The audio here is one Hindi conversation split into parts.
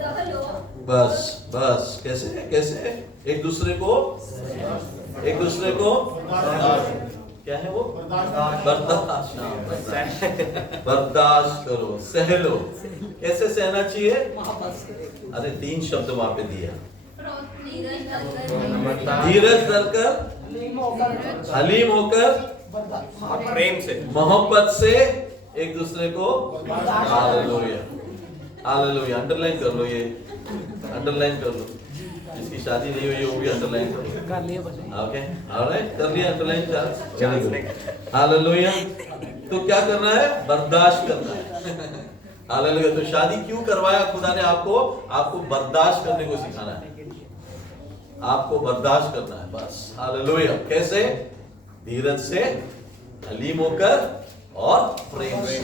सह लो। बस बस कैसे कैसे एक दूसरे को क्या है वो बर्दाश्त बर्दाश्त करो, सह लो। कैसे सहना चाहिए? अरे 3 शब्द वहां पे दिया। धीरज धरकर, हलीम होकर, प्रेम से, मोहब्बत से एक दूसरे को। Hallelujah hallelujah. अंडरलाइन कर लो, ये अंडरलाइन कर लो। जिसकी शादी नहीं हुई वो भी अंडरलाइन कर लो। ओके ऑलराइट, कर लिया अंडरलाइन। हालेलुया। तो क्या करना है? बर्दाश्त करना है। हालेलुया। तो शादी क्यों करवाया खुदा ने आपको? आपको बर्दाश्त करने को सिखाना है, आपको बर्दाश्त करना है बस। हालेलुया। कैसे? धीरज से, हलीम होकर और प्रेम से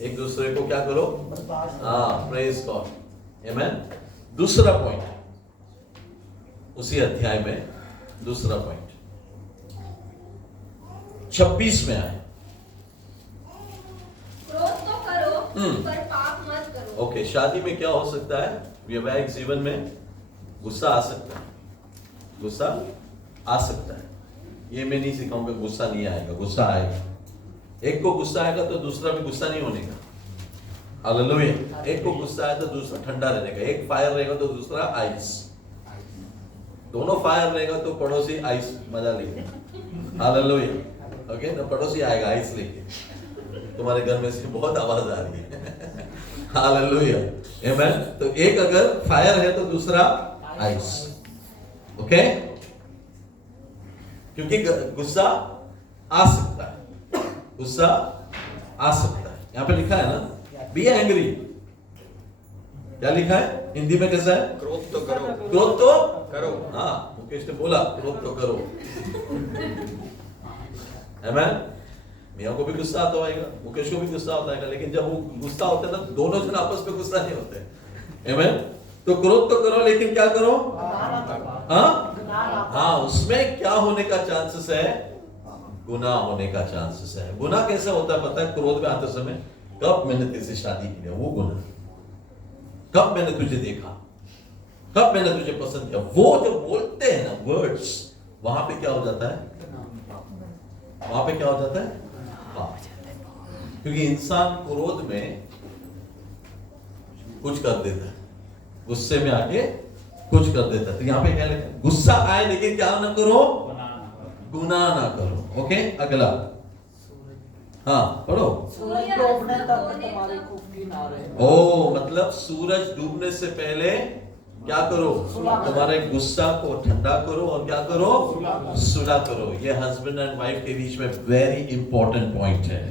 एक दूसरे को क्या करो? हाँ, प्रेज गॉड, आमेन। दूसरा पॉइंट उसी अध्याय में, दूसरा पॉइंट 26 में आए। क्रोध तो करो पर पाप मत करो। ओके, शादी में क्या हो सकता है? वैवाहिक जीवन में गुस्सा आ सकता है, गुस्सा आ सकता है। ये मैं नहीं सिखाऊंगा गुस्सा नहीं आएगा, गुस्सा आएगा। एक को गुस्सा आएगा तो दूसरा भी गुस्सा नहीं होने का। हालेलुया। एक को गुस्सा आए तो दूसरा ठंडा रहने का। एक फायर रहेगा तो दूसरा आइस। दोनों फायर रहेगा तो पड़ोसी आइस मजा लेगा। हालेलुया। ओके ना, पड़ोसी आएगा आइस लेके। तुम्हारे घर में से बहुत आवाज आ रही है। Hallelujah, amen. तो एक अगर फायर है तो दूसरा आइस। ओके, क्योंकि गुस्सा आ सकता है, गुस्सा आ सकता है। यहां पे लिखा है ना, बी एंग्री। क्या लिखा है हिंदी में? कैसा है? क्रोध तो करो, क्रोध तो करो। हाँ, मुकेश ने बोला क्रोध तो करो। आमेन। मियां को भी गुस्सा आता होगा, मुकेश को भी गुस्सा होता है, लेकिन जब वो गुस्सा होता है ना, दोनों जन आपस में गुस्सा नहीं होते। आमेन। तो क्रोध तो करो, लेकिन क्या करो? हाँ, उसमें क्या होने का चांसेस है? गुनाह होने का चांसेस है। गुनाह कैसे होता है पता है? क्रोध में आते समय, कब मैंने तेरे शादी की है, वो गुनाह। कब मैंने तुझे देखा, कब मैंने तुझे पसंद किया, वो जो बोलते हैं ना वर्ड्स, वहां पे क्या हो जाता है? वहां पे क्या हो जाता है? हाँ, क्योंकि इंसान क्रोध में कुछ कर देता है, गुस्से में आके कुछ कर देता है। तो यहां पे क्या लिखा? गुस्सा आए लेकिन क्या ना करो? गुनाह ना करो। ओके, अगला। हाँ, पढ़ो। सूरज डूबने तक तुम्हारी कुफरी ना रहे। ओ, मतलब सूरज डूबने से पहले क्या करो? तुम्हारे गुस्सा को ठंडा करो और क्या करो? सुलह करो। ये हस्बैंड एंड वाइफ के बीच में वेरी इंपॉर्टेंट पॉइंट है,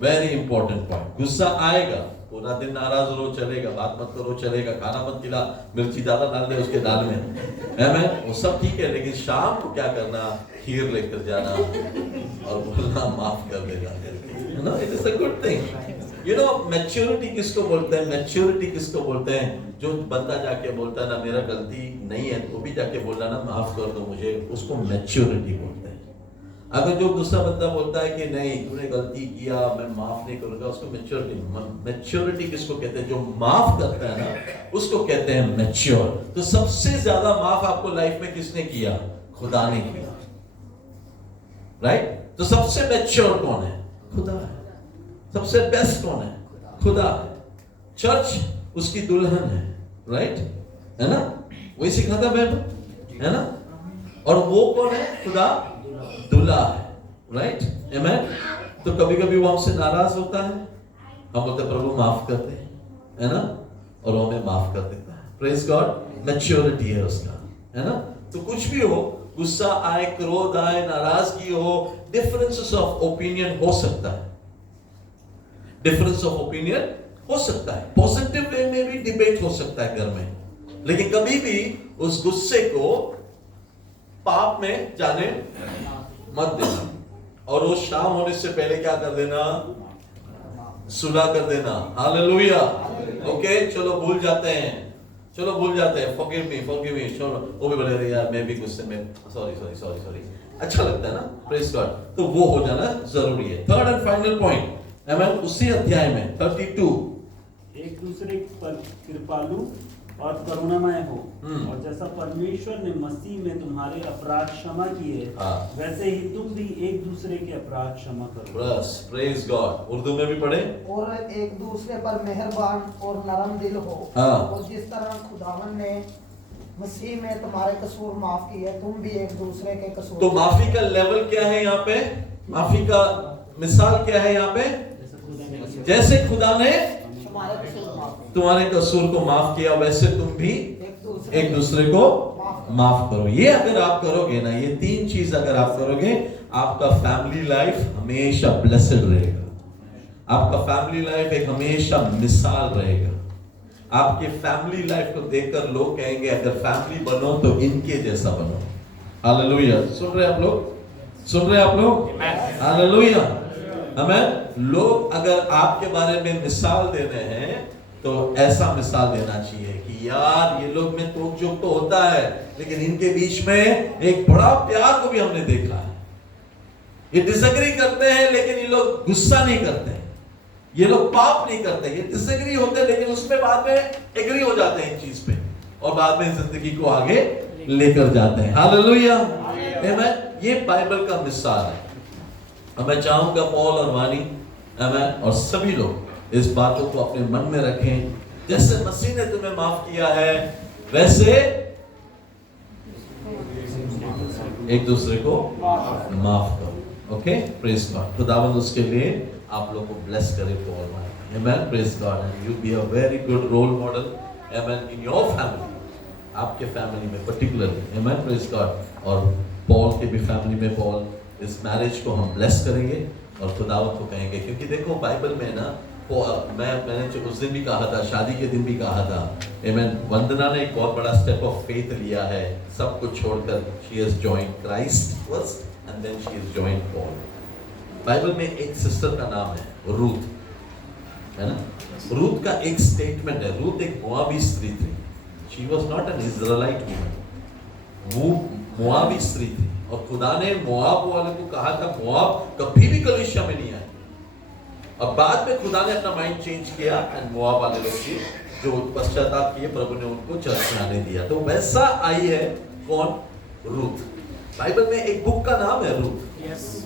वेरी इंपॉर्टेंट पॉइंट। गुस्सा आएगा, पूरा दिन नाराज रहो चलेगा, बात मत करो चलेगा, खाना मत खिला, मिर्ची ज्यादा डाल दे उसके दाल में, है मैं, वो सब ठीक है। लेकिन शाम को क्या करना? खीर लेकर जाना और बोलना माफ कर देना। You know, it is a good thing. You know, maturity किसको बोलते हैं? मैच्योरिटी किसको बोलते हैं? जो बंदा जाके बोलता है ना, मेरा गलती नहीं है, तो भी जाके बोलना ना, माफ कर दो मुझे, उसको मैच्योरिटी बोलते हैं। अगर जो दूसरा बंदा बोलता है कि नहीं तूने गलती किया, मैं माफ नहीं करूंगा, उसको मैच्योरिटी। मैच्योरिटी किसको कहते हैं? जो माफ करता है ना, उसको कहते हैं मैच्योर। तो सबसे ज्यादा माफ आपको लाइफ में किसने किया? खुदा ने किया, राइट? तो सबसे मैच्योर कौन है? खुदा है। सबसे बेस्ट कौन है? खुदा है। चर्च उसकी दुल्हन है, राइट? है ना? वही सिखाता बाइबल, है ना? और वो कौन है? खुदा दूल्हा है, राइट? आमेन। तो कभी कभी वो हमसे नाराज होता है, हम बोलते प्रभु माफ कर दे, है ना? और वो हमें माफ कर देता है। Praise God. मैच्योरिटी है उसका, है ना? तो कुछ भी हो, गुस्सा आए, क्रोध आए, नाराजगी हो, डिफरेंसेस ऑफ ओपिनियन हो सकता है, डिफरेंस ऑफ ओपिनियन हो सकता है। पॉजिटिव वे में भी डिबेट हो सकता है घर में, लेकिन कभी भी उस गुस्से को पाप में जाने मत देना। और वो शाम होने से पहले क्या कर देना? सुलह कर देना। हालेलुया। ओके, चलो भूल जाते हैं, चलो भूल जाते हैं, फॉरगिव मी, चलो। वो भी बोले अरे यार मैं भी गुस्से में, सॉरी। अच्छा लगता है ना? Praise God. तो वो हो जाना जरूरी है। थर्ड एंड फाइनल पॉइंट, आमेन, उसी अध्याय में 32, एक दूसरे पर कृपालु और करुणामय हो, और जैसा परमेश्वर ने मसीह में तुम्हारे अपराध क्षमा किए, वैसे ही तुम भी एक दूसरे के अपराध क्षमा करो। बस, प्रेज गॉड। उर्दू में भी पढ़े। और एक दूसरे पर मेहरबान और नरम दिल हो, हाँ। और जिस तरह खुदावन ने मसीह में तुम्हारे कसूर माफ किए, तुम भी एक दूसरे के कसूर। तो माफी का लेवल क्या है यहाँ पे? माफी का मिसाल क्या है यहाँ पे? जैसे खुदा ने तुम्हारे कसूर को माफ किया, वैसे तुम भी एक दूसरे को माफ करो। ये अगर आप करोगे ना, ये 3 चीज अगर आप करोगे, आपका फैमिली लाइफ हमेशा ब्लेस्ड रहेगा। आपका फैमिली लाइफ एक हमेशा मिसाल रहेगा। आपके फैमिली लाइफ को देखकर लोग कहेंगे अगर फैमिली बनो तो इनके जैसा बनो। हालेलुया। सुन रहे आप लोग? सुन रहे आप लोग? हालेलुया। आमीन। लोग अगर आपके बारे में मिसाल दे रहे हैं तो ऐसा मिसाल देना चाहिए कि यार ये लोग में तोक जोक तो होता है, लेकिन इनके बीच में एक बड़ा प्यार को भी हमने देखा है। ये डिसएग्री करते हैं लेकिन ये लोग गुस्सा नहीं करते, ये लोग पाप नहीं करते। ये डिसएग्री होते हैं लेकिन उसमें बाद में एग्री हो जाते हैं इन चीज पे, और बाद में जिंदगी को आगे लेकर जाते हैं। हालेलुया। आमीन। ये बाइबल का मिसाल है। अब मैं चाहूंगा पॉल और वानी, आमीन, और सभी लोग इस बातों को अपने मन में रखें। जैसे मसीह ने तुम्हें माफ किया है, वैसे एक दूसरे को माफ करो। Okay, praise God. खुदावंद उसके लिए आप लोग को ब्लेस करे पॉल वानी। आमीन। Praise God. And you be a very good role model, आमीन, इन योर फैमिली, आपके फैमिली में पर्टिकुलरली। आमीन। Praise God. और पॉल के भी फैमिली में पॉल इस मैरिज को हम ब्लेस करेंगे और खुदावंद को कहेंगे, क्योंकि देखो बाइबल में ना, मैंने उस दिन भी कहा था, शादी के दिन भी कहा था, आमीन, वंदना ने एक बहुत बड़ा स्टेप ऑफ फेथ लिया है, सब कुछ छोड़कर she has joined Christ first and then she has joined Paul. Bible में एक सिस्टर का नाम है रूथ, है ना? रूथ का एक स्टेटमेंट है। रूथ एक मोआबी स्त्री थी। She was not an Israelite woman, वो मोआबी स्त्री थी, और खुदा ने मोआब वाले को कहा था मोआब कभी भी कलीसिया में नहीं आए। अब बाद में खुदा ने अपना माइंड चेंज किया एंड मोआब वाले लोग की जो पश्चाताप किए, प्रभु ने उनको चर्च में आने दिया। तो वैसा आई है कौन? रूथ। बाइबल में एक बुक का नाम है रूथ,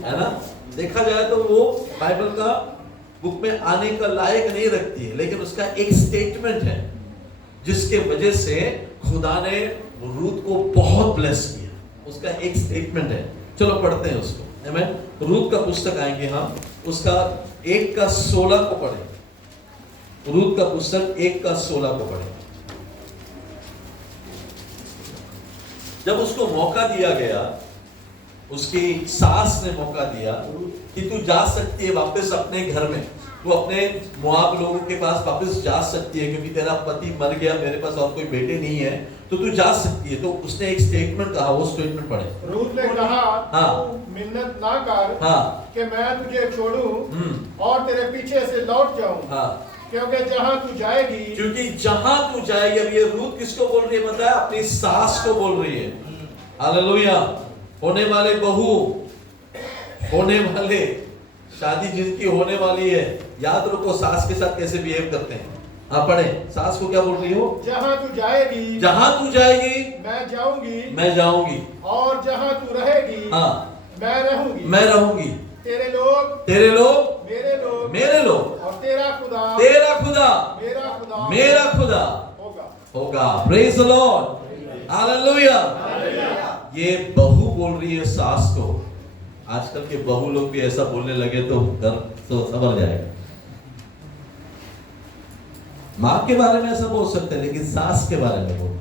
है ना? देखा जाए तो वो बाइबल का बुक में आने का लायक नहीं रखती है, लेकिन उसका एक स्टेटमेंट है जिसके वजह से खुदा ने रूथ को बहुत ब्लेस किया। उसका एक स्टेटमेंट है, चलो पढ़ते हैं उसको। आमीन। रूथ का पुस्तक आएंगे हम, उसका 1:16 को पढ़े। रूथ का पुस्तक 1:16 को पढ़े। जब उसको मौका दिया गया, उसकी सास ने मौका दिया कि तू जा सकती है वापस अपने घर में, तू अपने मोआब लोगों के पास वापस जा सकती है, क्योंकि तेरा पति मर गया, मेरे पास और कोई बेटे नहीं है, तो तू जा सकती है। तो उसने एक स्टेटमेंट कहा, वो स्टेटमेंट पढ़े। रूथ ने कहा, हाँ, मिन्नत ना कर, हाँ, कि मैं तुझे छोड़ूं और तेरे पीछे से लौट जाऊं, हाँ, क्योंकि जहां तू जाएगी, क्योंकि जहां तू जाएगी। अब ये रूथ किसको बोल रही है बताया? अपनी सास को बोल रही है। हालेलुया। होने वाले बहू, होने वाले शादी जिनकी होने वाली है, याद रखो सास के साथ कैसे बिहेव करते हैं। हाँ, पढ़े। सास को क्या बोल रही हो? जहां तू जाएगी, जहां तू जाएगी मैं जाऊंगी, मैं जाऊंगी, और जहां तू रहेगी, हाँ, मैं रहूंगी। मैं रहूंगी। तेरे लोग, तेरे लोग, मेरे लोग, मेरे लोग, और तेरा खुदा, तेरा खुदा, मेरा खुदा, मेरा खुदा होगा। होगा। Praise the Lord. हालेलुया। ये बहू बोल रही है सास को। आजकल के बहू लोग भी ऐसा बोलने लगे तो घर तो संभल जाएगा। माँ के बारे में ऐसा बोल सकते हैं, लेकिन सास के बारे में बोल,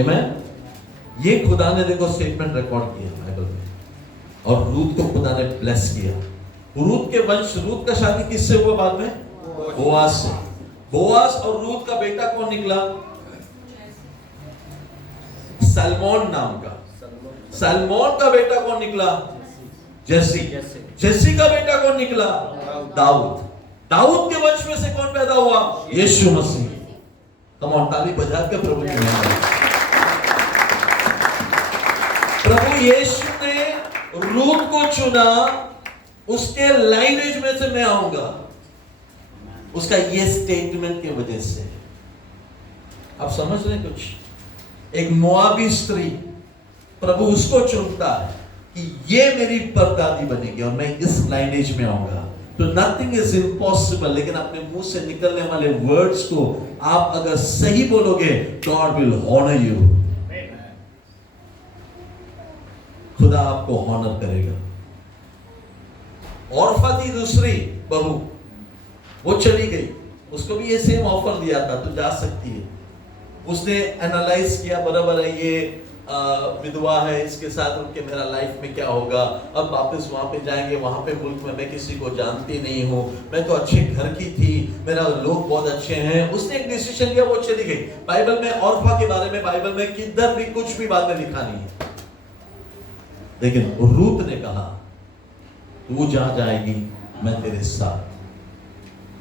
आमीन। ये खुदा ने देखो स्टेटमेंट रिकॉर्ड किया बाइबल में, और रूथ को खुदा ने ब्लेस किया। रूथ के वंश, रूथ का शादी किससे हुआ बाद में? बोआज से। बोआज और रूथ का बेटा कौन निकला? सलमोन नाम का। सलमोन का बेटा कौन निकला? जैसी। जैसी का बेटा कौन निकला? दाऊद। दाऊद के वंश में से कौन पैदा हुआ? यीशु मसीह। कम ऑन, ताली बजा के प्रभु की महिमा। प्रभु यीशु ने रूथ को चुना, उसके लाइनेज में से मैं आऊंगा। उसका ये स्टेटमेंट की वजह से। आप समझ रहे हैं कुछ? एक मोआबी स्त्री, प्रभु उसको चुनता है कि ये मेरी परदादी बनेगी और मैं इस लाइनेज में आऊंगा। तो नथिंग इज इम्पॉसिबल, लेकिन अपने मुंह से निकलने वाले वर्ड्स को आप अगर सही बोलोगे, गॉड विल ऑनर यू। खुदा आपको ऑनर करेगा। औरफा थी दूसरी बहू, वो चली गई, उसको भी ये सेम ऑफर दिया था, तू जा सकती है। उसने एनालाइज किया, बराबर है, ये विधवा है, इसके साथ उनके मेरा लाइफ में क्या होगा, अब वापस वहां पे जाएंगे, वहां पे मुल्क में मैं किसी को जानती नहीं हूँ, मैं तो अच्छे घर की थी, मेरा लोग बहुत अच्छे हैं। उसने एक डिसीजन लिया, वो चली गई। बाइबल में औरफा के बारे में, बाइबल में किधर भी कुछ भी बात में लिखा नहीं है, लेकिन रूत ने कहा तू जहां जाएगी मैं तेरे साथ,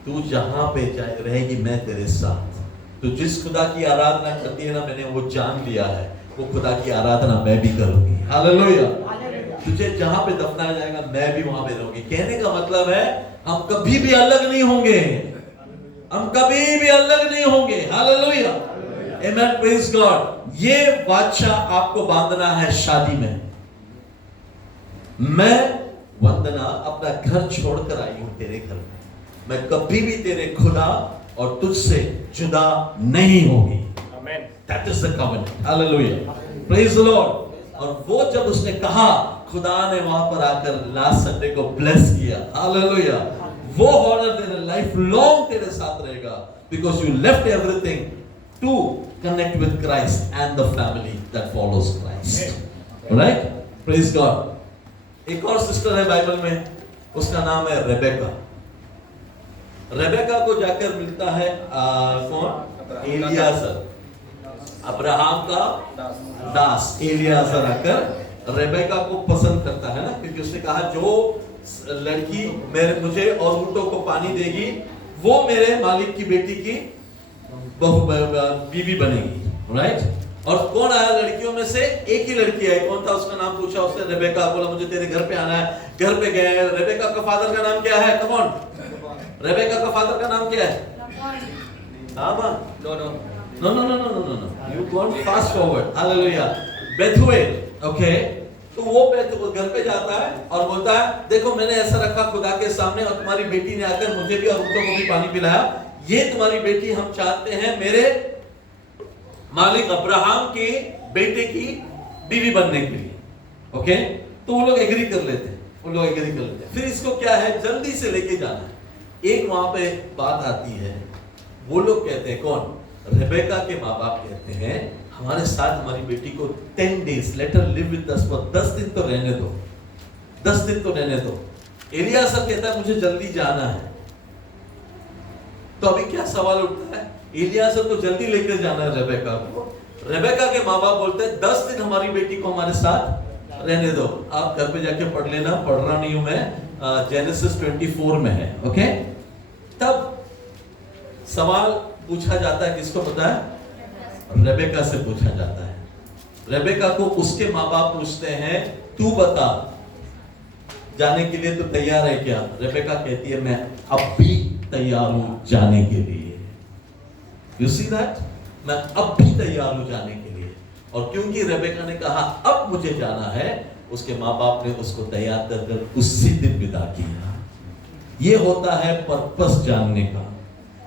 तू जहां पे रहेगी मैं तेरे साथ। तो जिस खुदा की आराधना करती है ना, मैंने वो जान लिया है, वो खुदा की आराधना मैं भी करूंगी। हालेलुया। तुझे जहां पे दफनाया जाएगा मैं भी वहां पे रहूंगी। कहने का मतलब है हम कभी भी अलग नहीं होंगे, हम कभी भी अलग नहीं होंगे। हालेलुया, आमेन, प्रेज गॉड। ये वाचा आपको बांधना है शादी में। मैं वंदना अपना घर छोड़कर आई हूं तेरे घर में, मैं कभी भी तेरे खुदा और तुझसे जुदा नहीं होगी। Amen. That is the covenant. Hallelujah. Praise the Lord. और वो जब उसने कहा, खुदा ने वहां पर आकर लास्ट संडे को ब्लेस किया। हालेलुया। वो ऑनर तेरे लाइफ लॉन्ग तेरे साथ रहेगा, because you left everything to connect with Christ and the family that follows Christ. Right? Praise God. एक और सिस्टर है बाइबल में, उसका नाम है रेबेका। रेबेका को जाकर मिलता है कौन? एलियाजर, अब्राहम का दास। एलियाजर आकर रेबेका को पसंद करता है ना, क्योंकि उसने कहा जो लड़की मुझे और ऊँटों को पानी देगी वो मेरे मालिक की बेटी की बीवी बनेगी। राइट? और कौन आया लड़कियों में से? एक ही लड़की है। कौन था? उसका नाम पूछा उसने, रेबेका। बोला मुझे तेरे घर पे आना है। घर पे गए। रेबेका का फादर का नाम क्या है? कम ऑन, रेबेका का फादर का नाम क्या है? No. You go fast forward. Hallelujah. Bethuel. Okay. तो वो घर पे जाता है और बोलता है, देखो मैंने ऐसा रखा खुदा के सामने, और तुम्हारी बेटी ने आकर मुझे भी और ऊँटों को भी पानी पिलाया। ये तुम्हारी बेटी हम चाहते हैं मेरे मालिक अब्राहम के बेटे की बीवी बनने के लिए। ओके? तो वो लोग एग्री कर लेते हैं। फिर इसको क्या है, जल्दी से लेके जाना है। एक वहां पे बात आती है, वो लोग कहते हैं, कौन? रेबेका के माँ बाप कहते हैं, हमारे साथ हमारी बेटी को 10 days let her live with us, 10 दिन तो रहने दो, 10 दिन तो रहने दो। एलियाजर कहता है मुझे जल्दी जाना है। तो अभी क्या सवाल उठता है? एलियाजर को जल्दी लेकर जाना है रेबेका को। रेबेका के माँ बाप बोलते हैं 10 दिन हमारी बेटी को हमारे साथ रहने दो। आप घर पे जाके पढ़ लेना, पढ़ रहा नहीं हूं मैं, जेनेसिस 24 में है। ओके? तब सवाल पूछा जाता है, किसको पता है? रेबेका से पूछा जाता है। रेबेका को उसके माँ बाप पूछते हैं, तू बता जाने के लिए तो तैयार है क्या? रेबेका कहती है मैं अब भी तैयार हूं जाने के लिए। You see that? मैं अब भी तैयार हूं जाने के लिए। और क्योंकि रेबेका ने कहा अब मुझे जाना है, उसके माँ बाप ने उसको तैयार कर उसी दिन विदा किया। ये होता है पर्पस जानने का,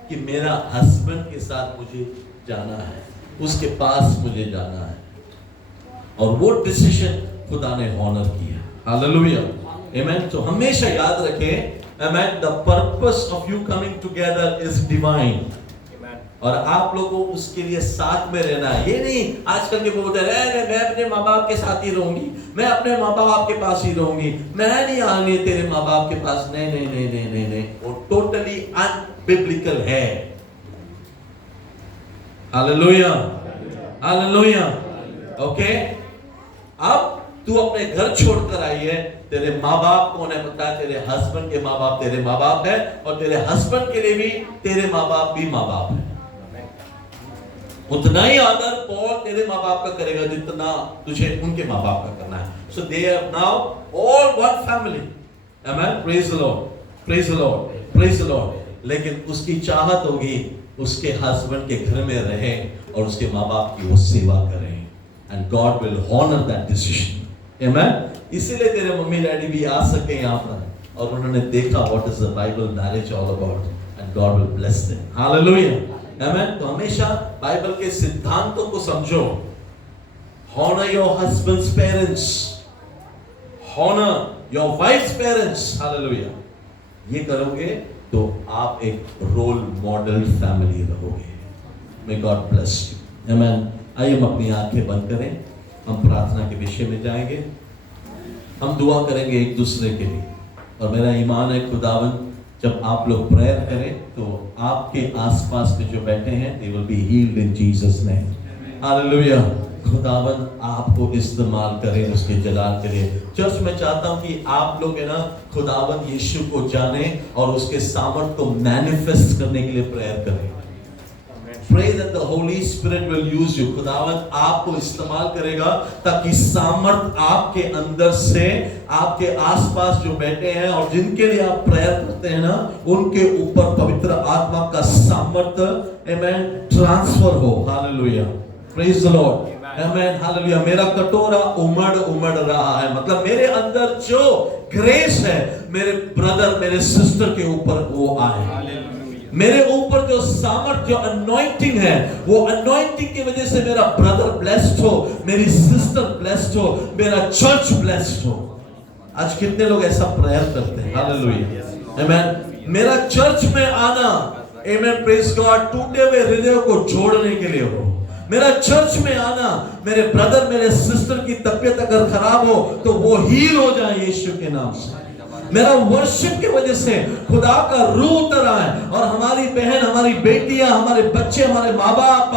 कि मेरा हस्बैंड के साथ मुझे जाना है, उसके पास मुझे जाना है। और वो डिसीजन खुदा ने ऑनर किया। Hallelujah, amen. तो हमेशा याद रखें, amen, the purpose of you coming together is divine. और आप लोगों को उसके लिए साथ में रहना है। ये नहीं आजकल के बोलते हैं मैं अपने माँ बाप के साथ ही रहूंगी, मैं अपने माँ बाप के पास ही रहूंगी, मैं नहीं आने तेरे माँ बाप के पास। नहीं नहीं नहीं नहीं नहीं नहीं, वो टोटली अनबिब्लिकल है। Hallelujah, hallelujah. ओके? अब तू अपने घर छोड़कर आई है, तेरे माँ बाप कौन है पता है? तेरे हस्बैंड के माँ बाप तेरे माँ बाप है, और तेरे हस्बैंड के लिए भी तेरे माँ बाप भी माँ बाप है। उतना ही आदर पॉल तेरे माँ बाप का करेगा जितना तुझे उनके माँ बाप का करना है। So they are now all one family. Amen, praise the lord, praise the lord, praise the lord. लेकिन उसकी चाहत होगी उसके हस्बैंड के घर में रहे और उसके माँ बाप की वो सेवा करें, and God will honour that decision. Amen. इसीलिए तेरे मम्मी डैडी भी आ सके यहाँ पर और उन्होंने देखा what is the Bible marriage all about, and God will bless them. Hallelujah. Amen. तो हमेशा बाइबल के सिद्धांतों को समझो। Honour your husband's parents, honour your wife's parents. Hallelujah. ये करोगे तो आप एक रोल मॉडल फैमिली रहोगे। May God bless you. Amen. आइए हम अपनी आंखें बंद करें, हम प्रार्थना के विषय में जाएंगे, हम दुआ करेंगे एक दूसरे के लिए। और मेरा ईमान है खुदावन जब आप लोग प्रेयर करें तो आपके आसपास में जो बैठे हैं they will be healed in Jesus name. Hallelujah. खुदावन आपको इस्तेमाल करें उसके जलाल के लिए। चर्च में चाहता हूं कि आप लोग है ना खुदावन यीशु को जाने और उसके सामर्थ्य को मैनिफेस्ट करने के लिए प्रेयर करें। Pray that the Holy Spirit will use you। खुदावन आपको इस्तेमाल करेगा ताकि सामर्थ आपके अंदर से आपके आसपास जो बैठे हैं और जिनके लिए आप प्रेयर करते हैं ना उनके ऊपर पवित्र आत्मा का सामर्थ आमेन ट्रांसफर हो। Hallelujah. Praise the Lord. Amen. Hallelujah. मेरा कटोरा उमड़ रहा है, मतलब मेरे अंदर जो ग्रेस है मेरे ब्रदर मेरे सिस्टर के ऊपर वो आए। मेरे ऊपर जो सामर्थ जो अनॉइंटिंग है वो अनॉइंटिंग की वजह से मेरा ब्रदर ब्लेस्ड हो, मेरी सिस्टर ब्लेस्ड हो, मेरा चर्च ब्लेस्ड हो। आज कितने लोग ऐसा प्रेयर करते हैं? हालेलुया। आमेन। मेरा चर्च में आना आमेन प्रेज गॉड टूटे हुए हृदयों को जोड़ने के लिए हो। मेरा चर्च में आना मेरे ब्रदर मेरे सिस्टर की तबीयत अगर खराब हो तो वो हील हो जाए यीशु के नाम से। मेरा वर्शिप की वजह से खुदा का रूह उतर आए और हमारी बहन हमारी बेटियां हमारे बच्चे हमारे माँ बाप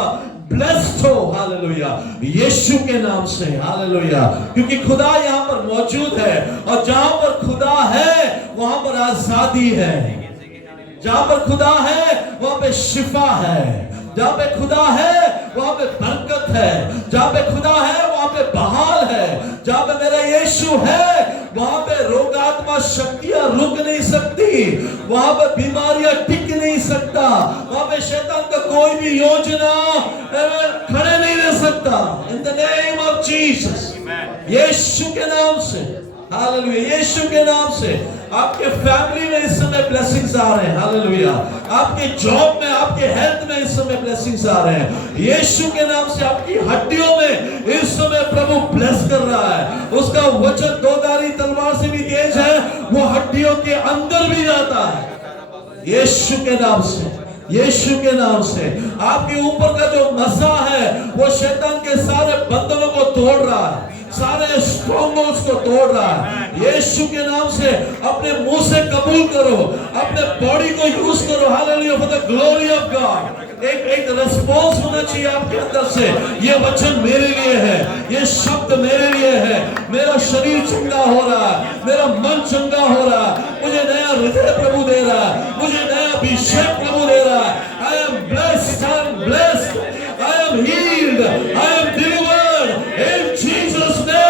ब्लेस्ड हो। हालेलुया। यीशु के नाम से। हालेलुया। क्योंकि खुदा यहाँ पर मौजूद है और जहां पर खुदा है वहां पर आजादी है, जहां पर खुदा है वहां पे शिफा है, जहां पे खुदा है वहां पे बरकत है, जहां पे खुदा है वहां पे बहाल है, जहां पे मेरा यीशु है वहां पे रोगात्मा शक्तियां रुक नहीं सकती, वहां पे बीमारियां टिक नहीं सकता, वहां पे शैतान का कोई भी योजना खड़े नहीं रह सकता। In the name of Jesus. यीशु के नाम से। हालेलुया। यीशु के नाम से आपके फैमिली में इस समय ब्लेसिंग्स आ रहे हैं। हालेलुया। आपके जॉब में आपके हेल्थ में इस समय ब्लेसिंग्स आ रहे हैं। यीशु के नाम से आपकी हड्डियों में इस समय प्रभु ब्लेस कर रहा है। उसका वचन दोधारी तलवार से भी तेज है, वो हड्डियों के अंदर भी जाता है। यीशु के नाम से। यीशु के नाम से आपके ऊपर का जो नशा है वो शैतान के सारे बंधनों को तोड़ रहा है, सारे स्ट्रॉन्गहोल्ड्स को तोड़ रहा है। यीशु के नाम से अपने मुंह से कबूल करो, अपने बॉडी को यूज करो। Hallelujah. For the glory of God. एक रिस्पॉन्स होना चाहिए आपके अंदर से, ये वचन मेरे लिए है, ये शब्द मेरे लिए है, मेरा शरीर चंगा हो रहा है, मेरा मन चंगा हो रहा है, मुझे नया हृदय प्रभु दे रहा है, मुझे नया अभिषेक प्रभु दे रहा है। I am blessed, I am blessed, I am healed, I am delivered in Jesus name।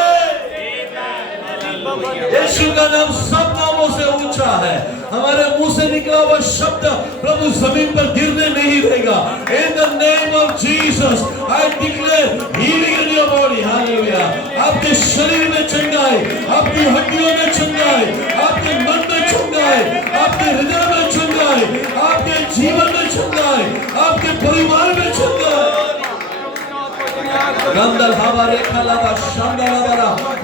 यीशु का नाम सब नामों से ऊंचा है। हमारे मुंह से निकला हुआ शब्द प्रभु जमीन पर गिरने नहीं देगा। In the name of Jesus, I declare healing in your body। Hallelujah. आपके शरीर में चंगाई, आपकी हड्डियों में चंगाई, आपके मन में चंगाई, आपके हृदय में चंगाई, आपके जीवन में चंगाई, आपके परिवार में चंगाई।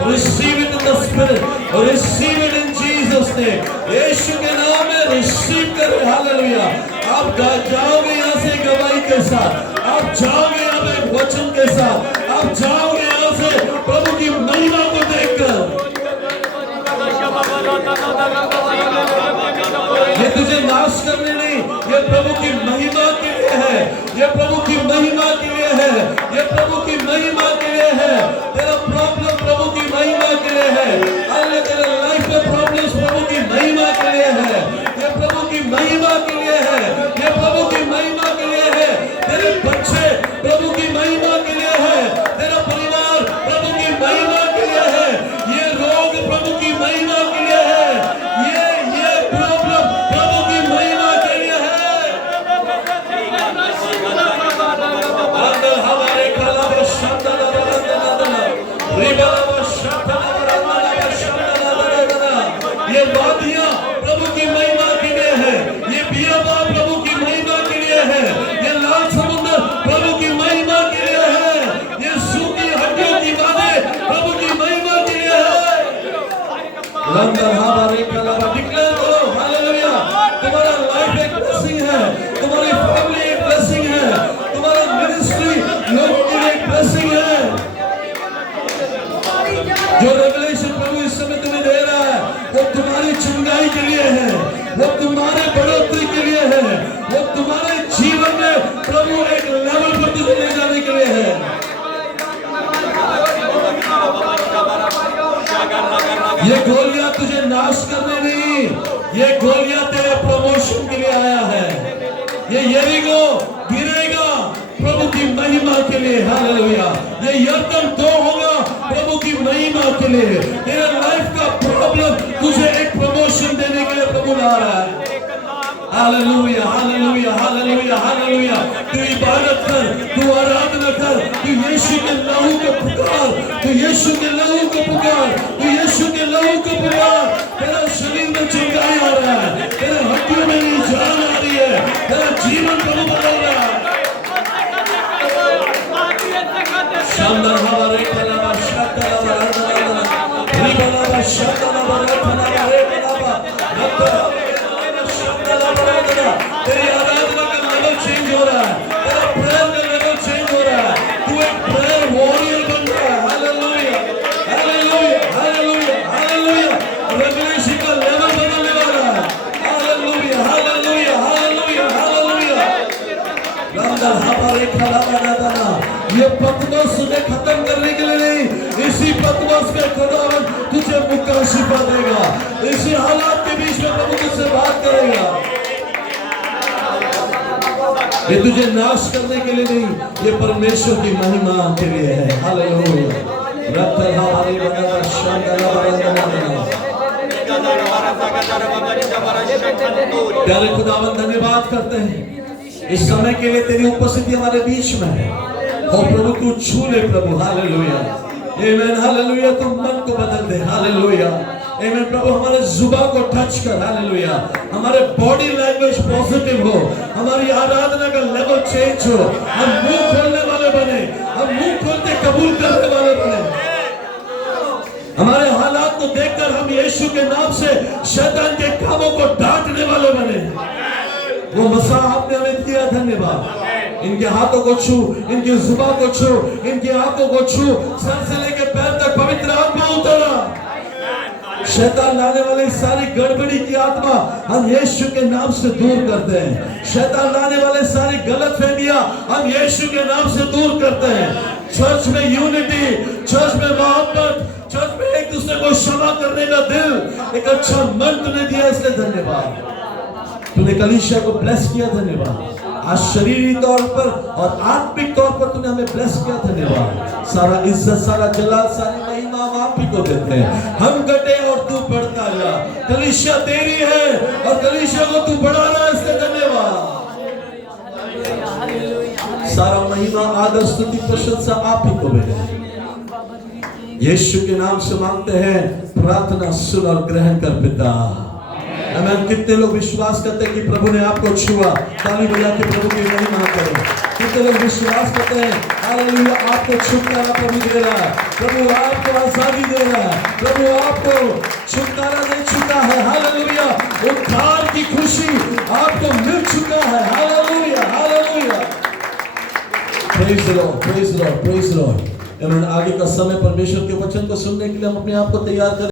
Receive it in the spirit, receive it in Jesus name। यीशु के नाम में रिसीव करें। हालेलुया। आप जाओगे यहाँ से गवाही के साथ, आप जाओगे यहाँ पे वचन के साथ, आप जाओगे यहाँ से प्रभु की महिमा को देखकर। ये तुझे नाश करने नहीं, ये प्रभु की महिमा के लिए है, ये प्रभु की महिमा के लिए है, ये प्रभु की महिमा के लिए है। तेरा प्रॉब्लम प्रभु की महिमा के लिए है। अरे तेरे लाइफ में प्रॉब्लम्स प्रभु की महिमा के लिए है, ये प्रभु की महिमा के लिए है, ये प्रभु की महिमा के लिए है। तेरे बच्चे प्रभु की महिमा के लिए है, तेरा परिवार प्रभु की महिमा के लिए है, ये रोग प्रभु की महिमा के लिए है, ये प्रॉब्लम प्रभु की महिमा के लिए है। ये यरीको गिरेगा प्रभु की महिमा के लिए। हालेलुया। ये यरदन 2 होगा प्रभु की महिमा के लिए। तेरे लाइफ का प्रॉब्लम तुझे एक प्रमोशन देने के लिए प्रभु ला रहा है। Hallelujah, hallelujah, hallelujah, hallelujah. तू इबादत कर, तू आराधना कर, तू यीशु के लहू को पुकार, तू यीशु के लहू को पुकार, तू यीशु के लहू को पुकार। तेरा शरीर में चंगाई आ रहा है, तेरे हड्डियों में नई जान आ रही है, तेरा जीवन प्रभु बदल रहा है। शानदार हमारे कलावा शातलावा रिबलावा शातलावा रतलावा रेबलावा रतलावा तेरी आराधना का लेवल चेंज हो रहा है, तेरा प्रेयर का लेवल चेंज हो रहा है, तू एक प्रेयर वॉरियर बन रहा है। Hallelujah, hallelujah, hallelujah, hallelujah. Revelation का लेवल बदलने वाला है। Hallelujah, hallelujah, hallelujah, hallelujah. रंदल हमारे खलावा दादा, ये पतमस तुझे खत्म करने के लिए नहीं, इसी पतमस के खुदावन तुझे मुक्का शिफा देगा। इसी हालात के बीच में प्रभु तुझसे बात करेगा। ये तुझे नाश करने के लिए नहीं, ये परमेश्वर की महिमा के लिए है। हालेलुया। रत्तल हमारे बड़ा शानदार प्यारे खुदावन धन्यवाद करते हैं इस समय के लिए, तेरी उपस्थिति हमारे बीच में है। और प्रभु तू छू ले प्रभु। हालेलुया, आमेन, हालेलुया। तू मन को बदल दे। हालेलुया, आमेन। प्रभु हमारे जुबान को टच कर। हालेलुया। हमारे बॉडी लैंग्वेज पॉजिटिव हो, हमारी आराधना का लेवल चेंज हो, हम मुंह खोलने वाले बने, हम मुंह खोलते कबूल करने वाले बने। हमारे हालात को देखकर हम यीशु के नाम से शैतान के कामों को डांटने वाले बने। वो मसाह आपने हमें दिया, धन्यवाद। इनके हाथों को छू, इनकी जुबान को छू, इनकी आंखों को छू, सर से लेकर पैर तक पवित्र आत्मा उतरा। शैतान लाने वाली सारी गड़बड़ी की आत्मा हम यीशु के नाम से दूर करते हैं। शैतान लाने वाले सारी गलतफहमियां हम यीशु के नाम से दूर करते हैं। चर्च में यूनिटी, चर्च में मोहब्बत, चर्च में एक दूसरे को क्षमा करने का दिल, एक अच्छा मन तूने दिया, इसलिए धन्यवाद। तूने कलीसिया को ब्लेस किया, धन्यवाद। आज शरीरी तौर पर और आत्मिक तौर पर तूने हमें ब्लेस किया, धन्यवाद। सारा इज्जत, सारा जलाल, सारी महिमा हम आप ही को देते हैं। हम घटे और तू बढ़ता जा। कलीसिया तेरी है और कलीसिया को तू बढ़ा रहा है, इसलिए धन्यवाद। सारा महिमा, आदर, स्तुति, प्रशंसा आप ही को मिले। यीशु के नाम से मांगते हैं, प्रार्थना सुन और ग्रहण कर पिता। आमीन। कितने लोग विश्वास करते हैं कि प्रभु ने आपको छुआ? ताली बजा के प्रभु की महिमा करें। कितने लोग विश्वास करते हैं हालेलुया आपको छुटकारा प्रभु दे रहा है, प्रभु आपको आजादी दे रहा है, प्रभु आपको छुटकारा दे चुका है। हालेलुया, उद्धार की खुशी आपको मिल चुका है। Hallelujah, hallelujah. Praise the lord, praise the lord, praise the Lord. आगे का समय परमेश्वर के वचन को सुनने के लिए हम अपने आप को तैयार करें।